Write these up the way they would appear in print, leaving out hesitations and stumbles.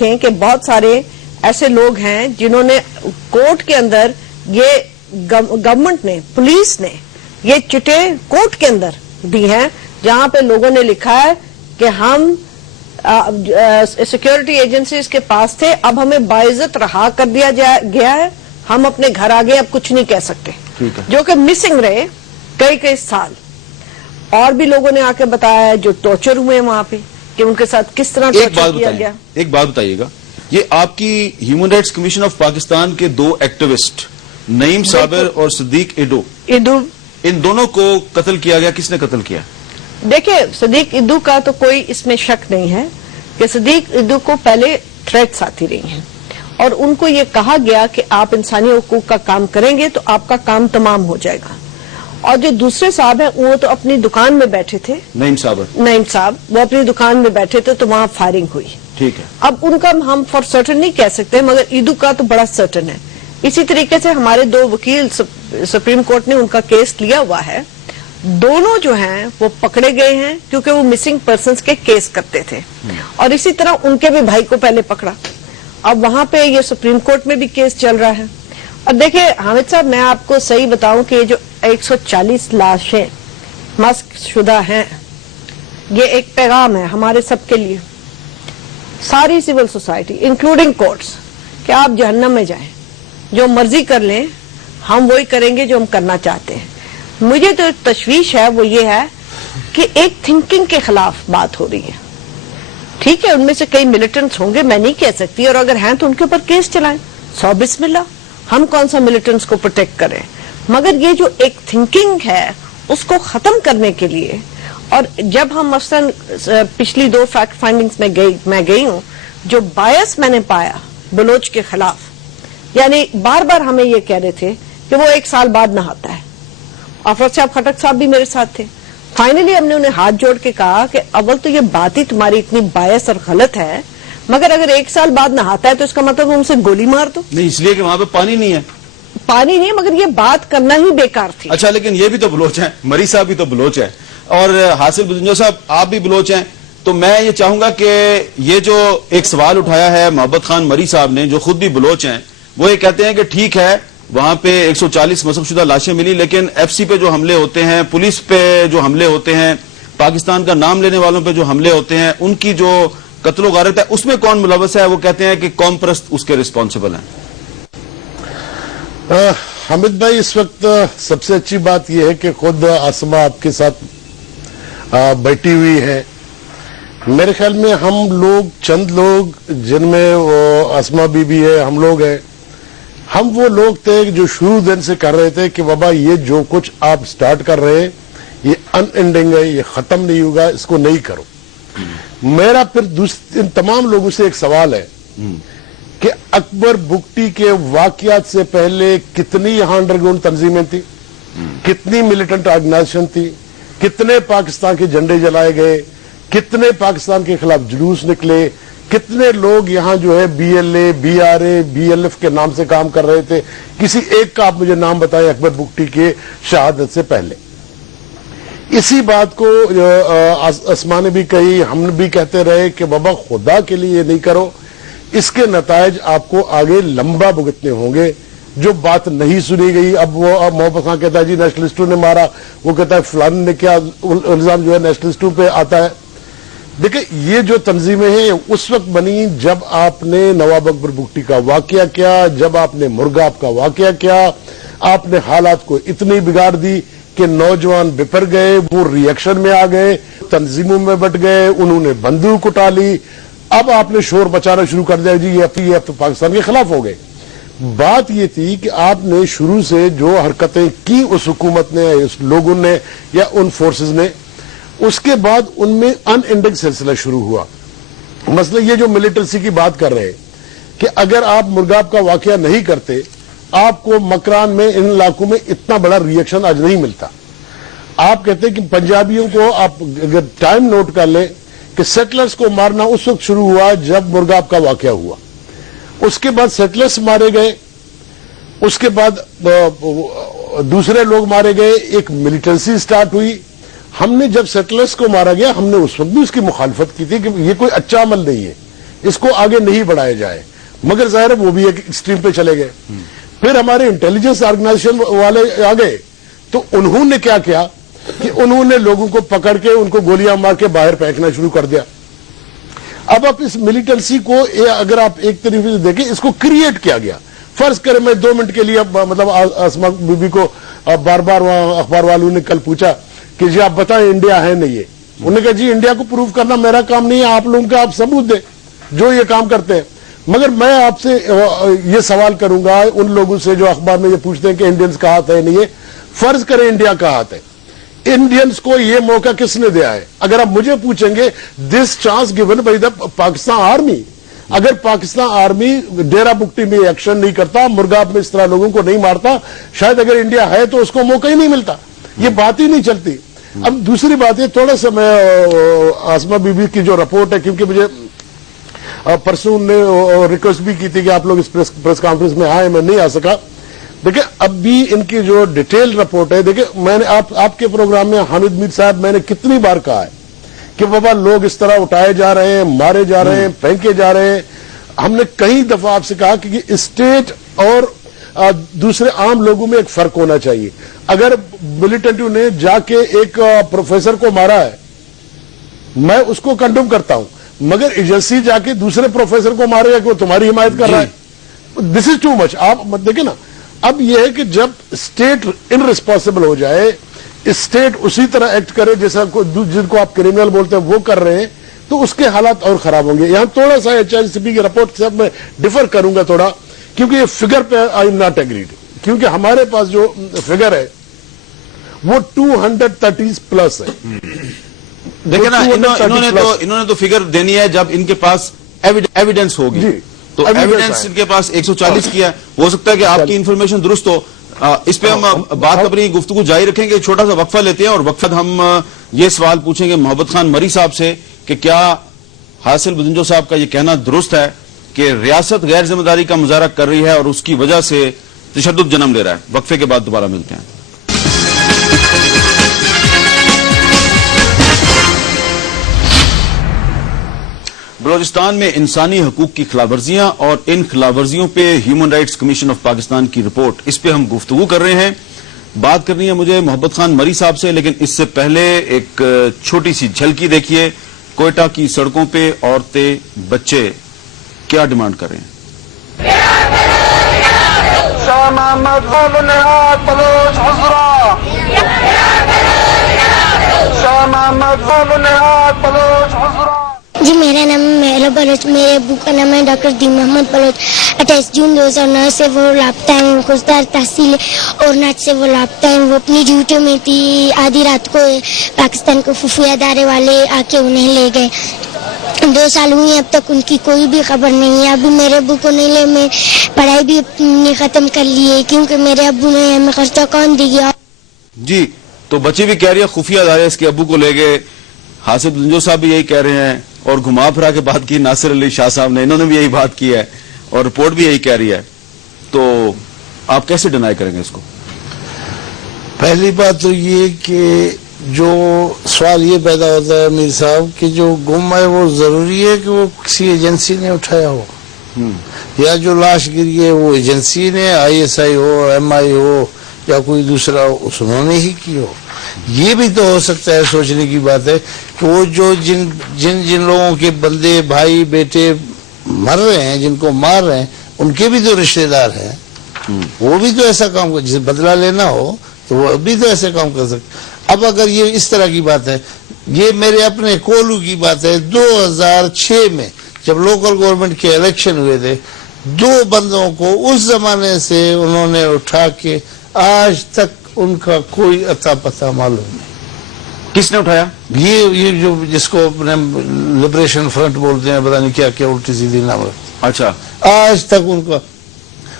کہ بہت سارے ایسے لوگ ہیں جنہوں نے کورٹ کے اندر یہ گورنمنٹ نے پولیس نے یہ چٹیں کورٹ کے اندر دی ہیں جہاں پہ لوگوں نے لکھا ہے کہ ہم سیکیورٹی ایجنسیز کے پاس تھے، اب ہمیں باعزت رہا کر دیا گیا ہے، ہم اپنے گھر آ گئے، اب کچھ نہیں کہہ سکتے، جو کہ مسنگ رہے کئی سال۔ اور بھی لوگوں نے آ کے بتایا ہے جو ٹارچر ہوئے وہاں پہ کہ ان کے ساتھ کس طرح ٹارچر کیا گیا۔ ایک بات بتائیے گا، یہ آپ کی human rights commission of Pakistan کے دو ایکٹیوسٹ نعیم صابر اور صدیق ایڈو، ان دونوں کو قتل کیا گیا، کس نے قتل کیا؟ دیکھیں، صدیق ایڈو کا تو کوئی اس میں شک نہیں ہے کہ صدیق ایڈو کو پہلے تھریٹس آتی رہی ہیں اور ان کو یہ کہا گیا کہ آپ انسانی حقوق کا کام کریں گے تو آپ کا کام تمام ہو جائے گا۔ اور جو دوسرے صاحب ہیں وہ تو اپنی دکان میں بیٹھے تھے، نعیم صاحب وہ اپنی دکان میں بیٹھے تھے تو وہاں فائرنگ ہوئی۔ ٹھیک ہے، اب ان کا ہم فار سرٹن نہیں کہہ سکتے مگر ایڈو کا تو بڑا سرٹن ہے۔ اسی طریقے سے ہمارے دو وکیل سپریم کورٹ نے ان کا کیس لیا ہوا ہے، دونوں جو ہیں وہ پکڑے گئے ہیں کیونکہ وہ مسنگ پرسنز کے کیس کرتے تھے، اور اسی طرح ان کے بھی بھائی کو پہلے پکڑا، اب وہاں پہ یہ سپریم کورٹ میں بھی کیس چل رہا ہے۔ اور دیکھیں حامد صاحب، میں آپ کو صحیح بتاؤں کہ یہ جو 140 لاشیں مسک شدہ ہیں، یہ ایک پیغام ہے ہمارے سب کے لیے، ساری سول سوسائٹی انکلوڈنگ کورٹس، کہ آپ جہنم میں جائیں، جو مرضی کر لیں، ہم وہی کریں گے جو ہم کرنا چاہتے ہیں۔ مجھے تو تشویش ہے وہ یہ ہے کہ ایک تھنکنگ کے خلاف بات ہو رہی ہے۔ ٹھیک ہے، ان میں سے کئی ملیٹنٹس ہوں گے، میں نہیں کہہ سکتی، اور اگر ہیں تو ان کے اوپر کیس چلائیں، 100 بسم اللہ، ہم کون سا ملیٹنٹس کو پروٹیکٹ کریں، مگر یہ جو ایک تھنکنگ ہے اس کو ختم کرنے کے لیے، اور جب ہم مثلاً پچھلی 2 فیکٹ فائنڈنگز میں گئی ہوں، جو بایس میں نے پایا بلوچ کے خلاف، یعنی بار بار ہمیں یہ کہہ رہے تھے کہ وہ 1 سال بعد نہاتا ہے۔ آفر صاحب خٹک صاحب بھی میرے ساتھ تھے۔ فائنلی ہم نے انہیں ہاتھ جوڑ کے کہا کہ اول تو یہ بات ہی تمہاری اتنی بایس اور غلط ہے، مگر اگر 1 سال بعد نہاتا ہے تو اس کا مطلب ہم اسے گولی مار دو۔ نہیں، اس لیے کہ وہاں پہ پانی نہیں ہے، پانی نہیں، مگر یہ بات کرنا ہی بیکار تھی۔ اچھا، لیکن یہ بھی تو بلوچ ہیں، مری صاحب بھی تو بلوچ ہیں، اور حاصل بزنجو صاحب آپ بھی بلوچ ہیں، تو میں یہ چاہوں گا کہ یہ جو ایک سوال اٹھایا ہے محبت خان مری صاحب نے، جو خود بھی بلوچ ہیں، وہ یہ کہتے ہیں کہ ٹھیک ہے وہاں پہ 140 مسلم شدہ لاشیں ملی، لیکن ایف سی پہ جو حملے ہوتے ہیں، پولیس پہ جو حملے ہوتے ہیں، پاکستان کا نام لینے والوں پہ جو حملے ہوتے ہیں، ان کی جو قتل و غارت ہے اس میں کون ملوث ہے؟ وہ کہتے ہیں کہ قوم پرست اس کے رسپانسبل ہیں۔ حامد بھائی، اس وقت سب سے اچھی بات یہ ہے کہ خود آسما آپ کے ساتھ بیٹھی ہوئی ہے۔ میرے خیال میں ہم لوگ چند لوگ، جن میں وہ آسما بی بی ہے، ہم لوگ ہیں، ہم وہ لوگ تھے جو شروع دن سے کر رہے تھے کہ بابا یہ جو کچھ آپ سٹارٹ کر رہے ہیں یہ ان اینڈنگ ہے، یہ ختم نہیں ہوگا، اس کو نہیں کرو۔ میرا پھر ان تمام لوگوں سے ایک سوال ہے کہ اکبر بگٹی کے واقعات سے پہلے کتنی یہاں انڈر گراؤنڈ تنظیمیں تھیں، کتنی ملیٹنٹ آرگنائزیشن تھی، کتنے پاکستان کے جھنڈے جلائے گئے، کتنے پاکستان کے خلاف جلوس نکلے، کتنے لوگ یہاں جو ہے B L A, B R A, B L F کے نام سے کام کر رہے تھے۔ کسی ایک کا آپ مجھے نام بتائیں اکبر بگٹی کے شہادت سے پہلے۔ اسی بات کو اسما نے بھی کہی، ہم بھی کہتے رہے کہ بابا خدا کے لیے یہ نہیں کرو، اس کے نتائج آپ کو آگے لمبا بھگتنے ہوں گے۔ جو بات نہیں سنی گئی، اب وہ محبت خان کہتا ہے جی نیشنلسٹوں نے مارا، وہ کہتا ہے فلان نے کیا، الزام جو ہے نیشنلسٹوں پہ آتا ہے۔ دیکھیں، یہ جو تنظیمیں ہیں اس وقت بنی جب آپ نے نواب اکبر بگٹی کا واقعہ کیا، جب آپ نے مرغاب کا واقعہ کیا، آپ نے حالات کو اتنی بگاڑ دی کہ نوجوان بپر گئے، وہ ری ایکشن میں آ گئے، تنظیموں میں بٹ گئے، انہوں نے بندوق اٹھا لی، اب آپ نے شور بچانا شروع کر دیا جی یہ اب تو پاکستان کے خلاف ہو گئے۔ بات یہ تھی کہ آپ نے شروع سے جو حرکتیں کی اس حکومت نے، اس لوگوں نے یا ان فورسز نے، اس کے بعد ان میں ان اینڈنگ سلسلہ شروع ہوا۔ مثلا یہ جو ملیٹنسی کی بات کر رہے ہیں کہ اگر آپ مرغاب کا واقعہ نہیں کرتے، آپ کو مکران میں ان علاقوں میں اتنا بڑا ری ایکشن آج نہیں ملتا۔ آپ کہتے ہیں کہ پنجابیوں کو آپ اگر ٹائم نوٹ کر لیں کہ سیٹلرز کو مارنا اس وقت شروع ہوا جب مرغاب کا واقعہ ہوا، اس کے بعد سیٹلرز مارے گئے، اس کے بعد دوسرے لوگ مارے گئے، ایک ملیٹنسی سٹارٹ ہوئی۔ ہم نے جب سیٹلرز کو مارا گیا، ہم نے اس وقت بھی اس کی مخالفت کی تھی کہ یہ کوئی اچھا عمل نہیں ہے، اس کو آگے نہیں بڑھایا جائے، مگر ظاہر ہے وہ بھی ایک ایکسٹریم پہ چلے گئے. پھر ہمارے انٹیلیجنس آرگنائزیشن والے آ گئے تو انہوں نے کیا کیا کہ انہوں نے لوگوں کو پکڑ کے ان کو گولیاں مار کے باہر پھینکنا شروع کر دیا. اب آپ اس ملیٹنسی کو اگر آپ ایک طریقے سے دیکھیں، اس کو کریٹ کیا گیا. فرض کریں میں 2 منٹ کے لیے مطلب آسما بی بی کو بار بار وہاں اخبار والوں نے کل پوچھا کہ جی آپ بتائیں انڈیا ہے نہیں ہے. انہوں نے کہا جی انڈیا کو پروف کرنا میرا کام نہیں ہے، آپ لوگوں کا آپ ثبوت دیں جو یہ کام کرتے ہیں. مگر میں آپ سے یہ سوال کروں گا ان لوگوں سے جو اخبار میں یہ پوچھتے ہیں کہ انڈینز کا ہاتھ ہے نہیں ہے. فرض کریں انڈیا کا ہاتھ ہے، انڈینز کو یہ موقع کس نے دیا ہے؟ اگر آپ مجھے پوچھیں گے this chance given by the Pakistan army. اگر پاکستان آرمی ڈیرا بکٹی میں ایکشن نہیں کرتا، مرغاب میں اس طرح لوگوں کو نہیں مارتا، شاید اگر انڈیا ہے تو اس کو موقع ہی نہیں ملتا، یہ بات ہی نہیں چلتی. اب دوسری بات یہ تھوڑا سا میں آسما بی بی کی جو رپورٹ ہے، کیونکہ مجھے پرسوں نے ریکویسٹ بھی کی تھی کہ آپ لوگ اس پریس کانفرنس میں آئے، میں نہیں آ سکا. دیکھیں اب بھی ان کی جو ڈیٹیل رپورٹ ہے، دیکھیں میں نے آپ کے پروگرام میں حامد میر صاحب میں نے کتنی بار کہا ہے کہ بابا لوگ اس طرح اٹھائے جا رہے ہیں، مارے جا رہے ہیں، پھینکے جا رہے ہیں. ہم نے کئی دفعہ آپ سے کہا کہ اسٹیٹ اور دوسرے عام لوگوں میں ایک فرق ہونا چاہیے. اگر ملیٹنٹوں نے جا کے ایک پروفیسر کو مارا ہے میں اس کو کنڈم کرتا ہوں، مگر ایجنسی جا کے دوسرے پروفیسر کو مارے گا کہ وہ تمہاری حمایت کر رہا ہے، دس از ٹو مچ. آپ دیکھیں نا، اب یہ ہے کہ جب اسٹیٹ ان ہو جائے، اسٹیٹ اسی طرح ایکٹ کرے جیسا جن کو آپ کرمنل بولتے ہیں وہ کر رہے ہیں، تو اس کے حالات اور خراب ہوں گے. یہاں تھوڑا سا HRCP کی رپورٹ سے میں ڈیفر کروں گا تھوڑا، کیونکہ یہ فگر پہ آئی ایم ناٹ ایگریڈ، کیونکہ ہمارے پاس جو فگر ہے وہ 230 پلس ہے. دیکھیں نا، انہوں نے تو فگر دینی ہے جب ان کے پاس ایویڈنس ہوگی. تو ایویڈنس ان کے پاس 140 کی ہے. ہو سکتا ہے کہ آپ کی انفارمیشن درست ہو. اس پہ ہم بات اپنی گفتگو جاری رکھیں گے. چھوٹا سا وقفہ لیتے ہیں اور وقفہ ہم یہ سوال پوچھیں گے محبت خان مری صاحب سے کہ کیا حاصل بدنجو صاحب کا یہ کہنا درست ہے کہ ریاست غیر ذمہ داری کا مظاہرہ کر رہی ہے اور اس کی وجہ سے تشدد جنم لے رہا ہے. وقفے کے بعد دوبارہ ملتے ہیں. بلوچستان میں انسانی حقوق کی خلاف ورزیاں اور ان خلاف ورزیوں پہ human rights commission of Pakistan کی رپورٹ، اس پہ ہم گفتگو کر رہے ہیں. بات کرنی ہے مجھے محبت خان مری صاحب سے، لیکن اس سے پہلے ایک چھوٹی سی جھلکی دیکھیے. کوئٹہ کی سڑکوں پہ عورتیں بچے کیا ڈیمانڈ کر رہے ہیں. شاہ محمد بابو نہاد بلوچ حضرا، شاہ محمد بابو نہاد بلوچ حضرا. جی میرا نام میرا بلوچ، میرے ابو کا نام ہے ڈاکٹر دین محمد بلوچ. 28 جون 2009 سے وہ لاپتہ ہیں. وہ خوددار تحصیل اور ناٹ سے وہ لاپتہ ہیں. وہ اپنی ڈیوٹی میں تھی. آدھی رات کو پاکستان کو خفیہ ادارے والے آ کے انہیں لے گئے. 2 سال ہوئی اب تک ان کی کوئی بھی خبر نہیں ہے. ابھی میرے ابو کو نہیں لے، میں پڑھائی بھی اپنی ختم کر لی ہے کیونکہ میرے ابو نے ہمیں خرچہ کون دیا. جی تو بچے بھی کہہ رہی ہے خفیہ ادارے اس کے ابو کو لے گئے. حاصل بدنجو صاحب بھی یہی کہہ رہے ہیں اور گھما پھرا کے بات کی ناصر علی شاہ صاحب نے، انہوں نے بھی یہی بات کی ہے اور رپورٹ بھی یہی کہہ رہی ہے. تو آپ کیسے ڈینائی کریں گے اس کو؟ پہلی بات تو یہ کہ جو سوال یہ پیدا ہوتا ہے میر صاحب کہ جو گم ہے وہ ضروری ہے کہ وہ کسی ایجنسی نے اٹھایا ہو، یا جو لاش گری ہے وہ ایجنسی نے ISI ہو، MI ہو یا کوئی دوسرا اس انہوں نے ہی کی ہو. یہ بھی تو ہو سکتا ہے. سوچنے کی بات ہے کہ وہ جو جن لوگوں کے بندے بھائی بیٹے مر رہے ہیں، جن کو مار رہے ہیں، ان کے بھی تو رشتہ دار ہیں. وہ بھی تو ایسا کام کر، جسے بدلہ لینا ہو تو وہ بھی تو ایسے کام کر سکتے. اب اگر یہ اس طرح کی بات ہے، یہ میرے اپنے کولو کی بات ہے. 2006 میں جب لوکل گورنمنٹ کے الیکشن ہوئے تھے، 2 بندوں کو اس زمانے سے انہوں نے اٹھا کے آج تک ان کا کوئی اتا پتہ معلوم نہیں. کس نے اٹھایا؟ یہ جو جس کو اپنے لبریشن فرنٹ بولتے ہیں، پتہ نہیں کیا کیا الٹی سیدھی نام ہے. اچھا، آج تک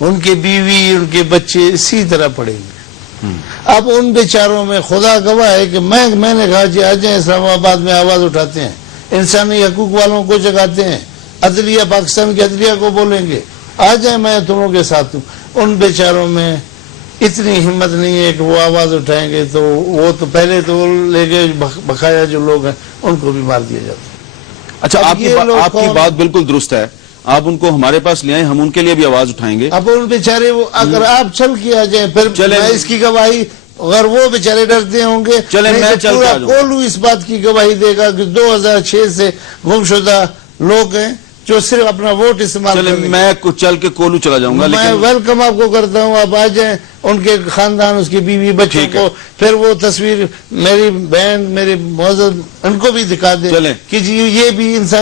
ان کے بیوی ان کے بچے اسی طرح پڑے ہوئے. اب ان بیچاروں میں خدا گواہ ہے کہ میں نے کہا جی آ جائیں اسلام آباد میں آواز اٹھاتے ہیں، انسانی حقوق والوں کو جگاتے ہیں، عدلیہ پاکستان کی عدلیہ کو بولیں گے آ جائیں میں تمہوں کے ساتھ ہوں. ان بیچاروں میں اتنی ہمت نہیں ہے کہ وہ آواز اٹھائیں گے. تو وہ تو پہلے تو لے گئے، بقایا جو لوگ ہیں ان کو بھی مار دیا جاتا ہے. اچھا، اب آپ یہ لوگ کی کون- بات بالکل درست ہے. آپ ان کو ہمارے پاس لے آئیں, ہم ان کے لیے بھی آواز اٹھائیں گے. اب ان بیچارے وہ اگر آپ چل کے آ جائیں پھر چلیں. میں اس کی گواہی, اگر وہ بیچارے ڈرتے ہوں گے, چلیں، نہیں میں تو چل کے پورا آ جاؤں. کولو اس بات کی گواہی دے گا کہ 2006 سے گمشدہ لوگ ہیں جو صرف اپنا ووٹ استعمال چلیں, کریں گے. میں چل کے کولو چلا جاؤں گا, میں لیکن ویلکم آپ کو کرتا ہوں, آپ آ جائیں, ان کے خاندان, اس کی بیوی بچوں ٹھیک ہے. کو, پھر وہ تصویر میری بہن, میرے معزز, ان کو بھی دکھا دیں چلیں. کہ جی یہ بھی انسان